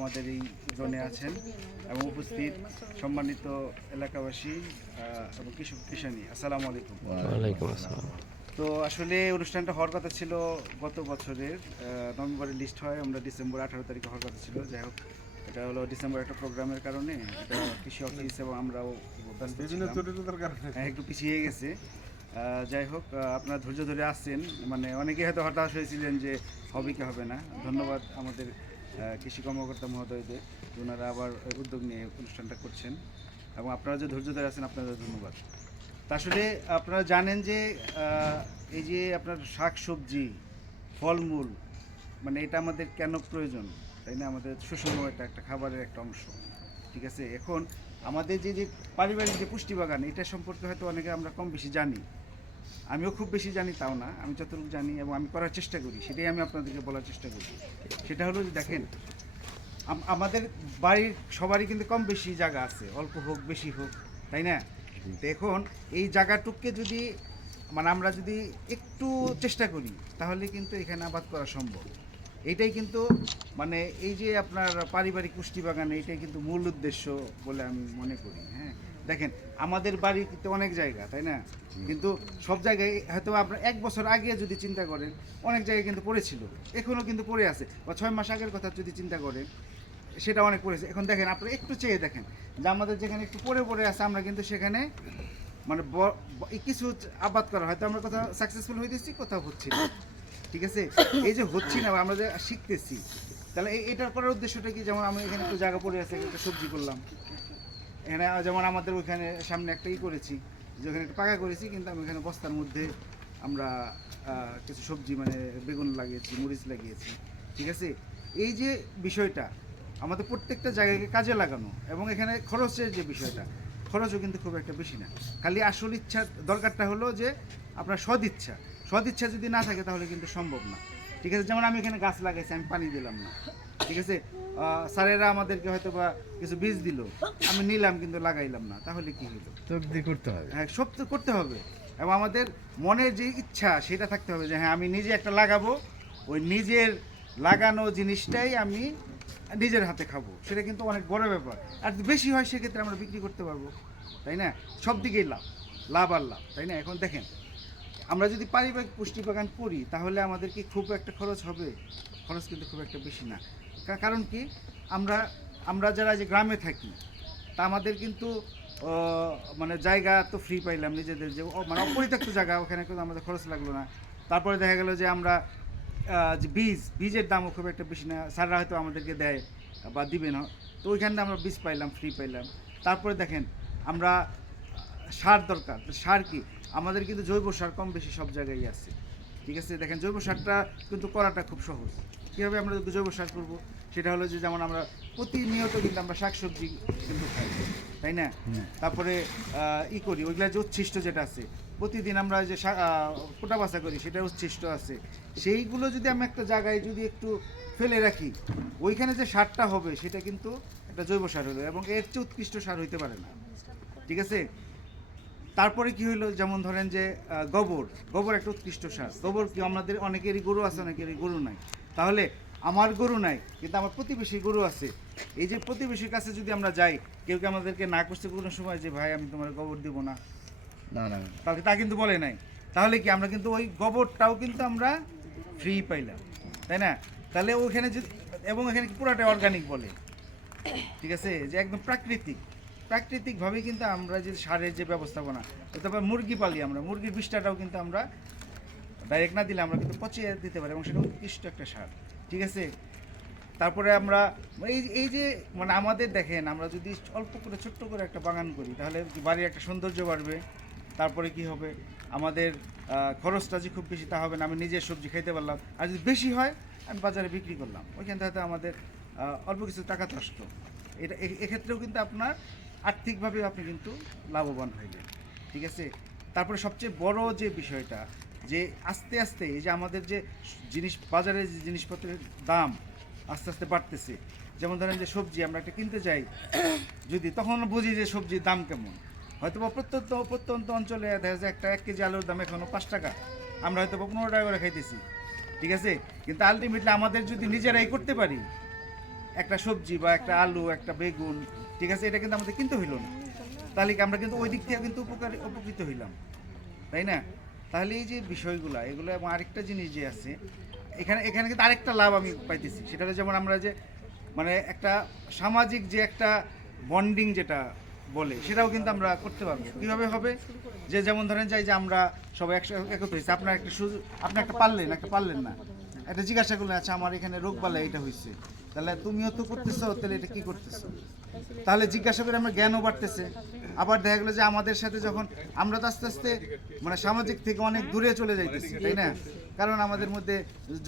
আমাদের এই জোনে আছেন এবং উপস্থিত সম্মানিত এলাকাবাসী এবং কৃষানী, আসসালামু আলাইকুম। ওয়ালাইকুম আসসালাম। তো আসলে অনুষ্ঠানটা হওয়ার কথা ছিল গত বছরের নভেম্বরে লিস্ট হয়, আমরা ডিসেম্বর 18 তারিখে হওয়ার কথা ছিল। যাই হোক, এটা হলো ডিসেম্বর একটা প্রোগ্রামের কারণে এটা কৃষি অফিস এবং আমরাও বিভিন্ন জটিলতার কারণে একটু পিছিয়ে গেছে। যাই হোক, আপনারা ধৈর্য ধরে আসছেন, মানে অনেকে হয়তো হতাশ হয়েছিলেন যে হবে কি হবে না। ধন্যবাদ আমাদের কৃষি কর্মকর্তা মহোদয়দের, ওনারা আবার উদ্যোগ নিয়ে অনুষ্ঠানটা করছেন এবং আপনারা যে ধৈর্য ধরে আছেন আপনাদের ধন্যবাদ। তা আসলে আপনারা জানেন যে এই যে আপনার শাক সবজি ফলমূল, মানে এটা আমাদের কেন প্রয়োজন, তাই না? আমাদের সুষম এটা একটা খাবারের একটা অংশ, ঠিক আছে? এখন আমাদের যে যে পারিবারিক যে পুষ্টি বাগান, এটা সম্পর্কে হয়তো অনেকে আমরা কম বেশি জানি। আমিও খুব বেশি জানি তাও না, আমি যতটুকু জানি এবং আমি করার চেষ্টা করি সেটাই আমি আপনাদেরকে বলার চেষ্টা করি। সেটা হলো যে দেখেন, আমাদের বাড়ির সবারই কিন্তু কম বেশি জায়গা আছে, অল্প হোক বেশি হোক, তাই না? তো এখন এই জায়গাটুককে যদি মানে আমরা যদি একটু চেষ্টা করি তাহলে কিন্তু এখানে আবাদ করা সম্ভব। এইটাই কিন্তু মানে এই যে আপনার পারিবারিক পুষ্টি বাগান, এইটাই কিন্তু মূল উদ্দেশ্য বলে আমি মনে করি। হ্যাঁ, দেখেন আমাদের বাড়িতে অনেক জায়গা, তাই না? কিন্তু সব জায়গায় হয়তো আপনার 1 বছর আগে যদি চিন্তা করেন অনেক জায়গায় কিন্তু পড়েছিল, এখনও কিন্তু পড়ে আছে, বা 6 মাস আগের কথা যদি চিন্তা করেন সেটা অনেক পড়েছে। এখন দেখেন আপনারা একটু চেয়ে দেখেন যে আমাদের যেখানে একটু পড়ে আছে আমরা কিন্তু সেখানে মানে কিছু আবাদ করা হয়তো আমরা কোথাও সাকসেসফুল হইতেছি, কোথাও হচ্ছি না, ঠিক আছে? এই যে হচ্ছি না, আমরা যে শিখতেছি, তাহলে এটার করার উদ্দেশ্যটা কি? যেমন আমরা এখানে একটু জায়গা পড়ে আছে, একটা সবজি করলাম এখানে, যেমন আমাদের ওইখানে সামনে একটা করেছি, যেখানে একটা পাকা করেছি, কিন্তু আমি এখানে বস্তার মধ্যে আমরা কিছু সবজি মানে বেগুন লাগিয়েছি, মরিচ লাগিয়েছি, ঠিক আছে? এই যে বিষয়টা আমাদের প্রত্যেকটা জায়গাকে কাজে লাগানো, এবং এখানে খরচের যে বিষয়টা, খরচও কিন্তু খুব একটা বেশি না। খালি আসল ইচ্ছার দরকারটা হলো যে আপনার সদিচ্ছা যদি না থাকে তাহলে কিন্তু সম্ভব না, ঠিক আছে? যেমন আমি এখানে গাছ লাগাইছি, আমি পানি দিলাম না, ঠিক আছে? স্যারেরা আমাদেরকে হয়তো বা কিছু বীজ দিল, আমি নিলাম কিন্তু লাগাইলাম না, তাহলে কি হলো? তদবির করতে হবে। হ্যাঁ, সব তো করতে হবে, এবং আমাদের মনের যে ইচ্ছা সেটা থাকতে হবে যে হ্যাঁ আমি নিজে একটা লাগাবো, ওই নিজের লাগানো জিনিসটাই আমি নিজের হাতে খাবো, সেটা কিন্তু অনেক বড় ব্যাপার। আর যদি বেশি হয় সেক্ষেত্রে আমরা বিক্রি করতে পারবো, তাই না? সব দিকেই লাভ আর লাভ, তাই না? এখন দেখেন আমরা যদি পারিবারিক পুষ্টি বাগান করি তাহলে আমাদের কি খুব একটা খরচ হবে? খরচ কিন্তু খুব একটা বেশি না। কারণ কি, আমরা আমরা যারা যে গ্রামে থাকি তা আমাদের কিন্তু মানে জায়গা তো ফ্রি পাইলাম, নিজেদের যে মানে অপরিত্যক্ত জায়গা, ওখানে কিন্তু আমাদের খরচ লাগলো না। তারপরে দেখা গেল যে আমরা যে বীজের দামও খুব একটা বেশি না, স্যাররা হয়তো আমাদেরকে দেয় বা দিবে না, তো ওইখানে আমরা বীজ পাইলাম, ফ্রি পাইলাম। তারপরে দেখেন আমরা সার দরকার, সার কি আমাদের কিন্তু জৈব সার কম বেশি সব জায়গায় আছে, ঠিক আছে? দেখেন জৈব সারটা কিন্তু করাটা খুব সহজ। কীভাবে আমরা জৈব সার করবো? সেটা হলো যে যেমন আমরা প্রতিনিয়ত কিন্তু আমরা শাকসবজি কিন্তু খাই, তাই না? তারপরে করি ওইগুলা যে উচ্ছিষ্ট যেটা আছে, প্রতিদিন আমরা যে কোটা বাছা করি সেটা উচ্ছিষ্ট আছে, সেইগুলো যদি আমি একটা জায়গায় যদি একটু ফেলে রাখি, ওইখানে যে সারটা হবে সেটা কিন্তু একটা জৈব সার হলো, এবং এর চেয়ে উৎকৃষ্ট সার হইতে পারে না, ঠিক আছে? তারপরে কি হইলো, যেমন ধরেন যে গোবর একটা উৎকৃষ্ট সার। গোবর কি আমাদের অনেকেরই গরু আছে, অনেকেরই গরু নাই, তাহলে আমার গরু নাই কিন্তু আমার প্রতিবেশীর গরু আছে, এই যে প্রতিবেশীর কাছে যদি আমরা যাই, কেউ কি আমাদেরকে না করছে কোনো সময় যে ভাই আমি তোমার গোবর দিব না? না না, তাহলে তা কিন্তু বলে নাই। তাহলে কি আমরা কিন্তু ওই গোবরটাও কিন্তু আমরা ফ্রি পাইলাম, তাই না? তাহলে ওইখানে যদি, এবং এখানে পুরাটা অর্গানিক বলে, ঠিক আছে, যে একদম প্রাকৃতিকভাবেই কিন্তু আমরা যে সারের যে ব্যবস্থাপনা, তারপর মুরগি পালি, আমরা মুরগির বিষ্ঠাটাও কিন্তু আমরা ডাইরেক্ট না দিলে আমরা কিন্তু পচিয়ে দিতে পারি, এবং সেটা উৎকৃষ্ট একটা সার, ঠিক আছে? তারপরে আমরা এই যে মানে আমাদের দেখেন, আমরা যদি অল্প করে ছোট্ট করে একটা বাগান করি তাহলে বাড়ির একটা সৌন্দর্য বাড়বে। তারপরে কি হবে, আমাদের খরচটা যে খুব বেশি তা হবে না, আমি নিজের সবজি খাইতে পারলাম, আর যদি বেশি হয় আমি বাজারে বিক্রি করলাম, ওইখান থেকে হয়তো আমাদের অল্প কিছু টাকা তো আসতো। এটা এক্ষেত্রেও কিন্তু আপনার আর্থিকভাবে আপনি কিন্তু লাভবান হইলেন, ঠিক আছে? তারপরে সবচেয়ে বড় যে বিষয়টা, যে আস্তে আস্তে এই যে আমাদের যে বাজারে যে জিনিসপত্রের দাম আস্তে আস্তে বাড়তেছে, যেমন ধরেন যে সবজি আমরা একটা কিনতে চাই যদি, তখন বুঝি যে সবজির দাম কেমন, হয়তো বা প্রত্যন্ত অঞ্চলে দেখা যায় একটা 1 কেজি আলুর দাম এখনো 5 টাকা, আমরা হয়তো 15 টাকা করে খাইতেছি, ঠিক আছে? কিন্তু আলটিমেটলি আমাদের যদি নিজেরাই করতে পারি একটা সবজি বা একটা আলু একটা বেগুন, ঠিক আছে, এটা কিন্তু আমাদের কিনতে হইলো না, তাহলে কি আমরা কিন্তু ওই দিক থেকে কিন্তু উপকৃত হইলাম, তাই না? তাহলে এই যে বিষয়গুলা এগুলো, এবং আরেকটা জিনিস যে আছে এখানে এখানে কিন্তু আরেকটা লাভ আমি পাইতেছি, সেটা হলো যেমন আমরা যে মানে একটা সামাজিক যে একটা বন্ডিং যেটা বলে, সেটাও কিন্তু আমরা করতে পারবো। কীভাবে হবে? যে যেমন ধরেন যাই যে আমরা সবাই একত্র হয়েছি, আপনার একটা আপনি একটা পারলেন না, একটা জিজ্ঞাসা করলেন, আচ্ছা আমার এখানে রোগ বালাই এটা হয়েছে, তাহলে তুমিও তো করতেছো, তাহলে এটা কি করতেছো? তাহলে জিজ্ঞাসা করে আমার জ্ঞানও বাড়তেছে। আবার দেখা গেলো যে আমাদের সাথে যখন আমরা তো আস্তে আস্তে মানে সামাজিক থেকে অনেক দূরে চলে যাইতেছি, তাই না? কারণ আমাদের মধ্যে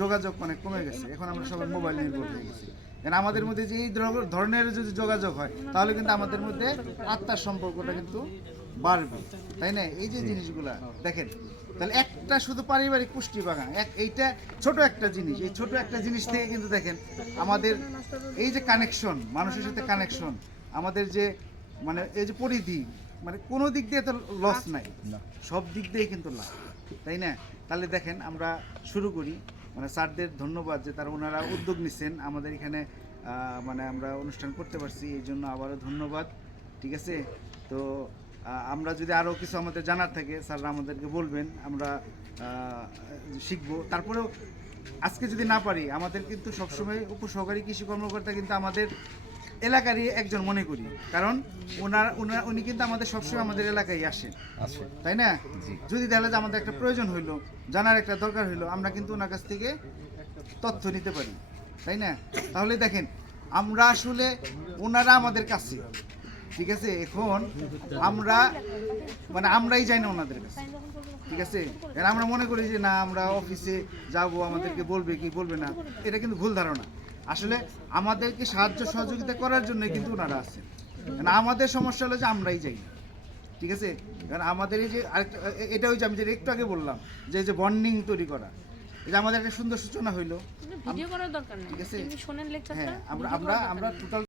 যোগাযোগ অনেক কমে গেছে, এখন আমরা সবাই মোবাইল নির্ভর হয়ে গেছি। কারণ আমাদের মধ্যে যে এই ধরনের যদি যোগাযোগ হয়, তাহলে কিন্তু আমাদের মধ্যে আত্মার সম্পর্কটা কিন্তু বাড়বে, তাই না? এই যে জিনিসগুলা দেখেন, তাহলে একটা শুধু পারিবারিক পুষ্টি বাগান এইটা ছোট একটা জিনিস, এই ছোট একটা জিনিস থেকে কিন্তু দেখেন আমাদের এই যে কানেকশন, মানুষের সাথে কানেকশন, আমাদের যে মানে এই যে পরিধি, মানে কোনো দিক দিয়ে তো লস নাই, সব দিক দিয়ে কিন্তু লাভ, তাই না? তাহলে দেখেন আমরা শুরু করি, মানে স্যারদের ধন্যবাদ যে তারা ওনারা উদ্যোগ নিচ্ছেন আমাদের এখানে মানে আমরা অনুষ্ঠান করতে পারছি, এই জন্য আবারও ধন্যবাদ, ঠিক আছে? তো আমরা যদি আরও কিছু আমাদের জানার থাকে স্যাররা আমাদেরকে বলবেন, আমরা শিখবো। তারপরেও আজকে যদি না পারি, আমাদের কিন্তু সবসময় উপসহকারী কৃষি কর্মকর্তা কিন্তু আমাদের এলাকারই একজন মনে করি, কারণ উনি কিন্তু আমাদের সবসময় আমাদের এলাকায় আসেন, তাই না? যদি দেখা যায় আমাদের একটা প্রয়োজন হইলো, জানার একটা দরকার হইলো, আমরা কিন্তু ওনার কাছ থেকে তথ্য নিতে পারি, তাই না? তাহলে দেখেন আমরা আসলে ওনারা আমাদের কাছে, ঠিক আছে, এখন আমরা মানে আমরাই যাই না ওনাদের কাছে, ঠিক আছে? কারণ আমরা মনে করি যে না আমরা অফিসে যাব, আমাদেরকে বলবে কি বলবে না, এটা কিন্তু ভুল ধারণা। আসলে আমাদেরকে সাহায্য সহযোগিতা করার জন্য কিন্তু ওনারা আছেন, কারণ আমাদের সমস্যা হলো যে আমরাই যাই না, ঠিক আছে? কারণ আমাদের এই যে আরেকটা এটা হচ্ছে আমি যে একটু আগে বললাম যে এই যে বন্ডিং তৈরি করা, এটা আমাদের একটা সুন্দর সূচনা হইলো, ভিডিও করার দরকার নেই, ঠিক আছে? আপনি শোনেন লেকচারটা, হ্যাঁ, আমরা টোটাল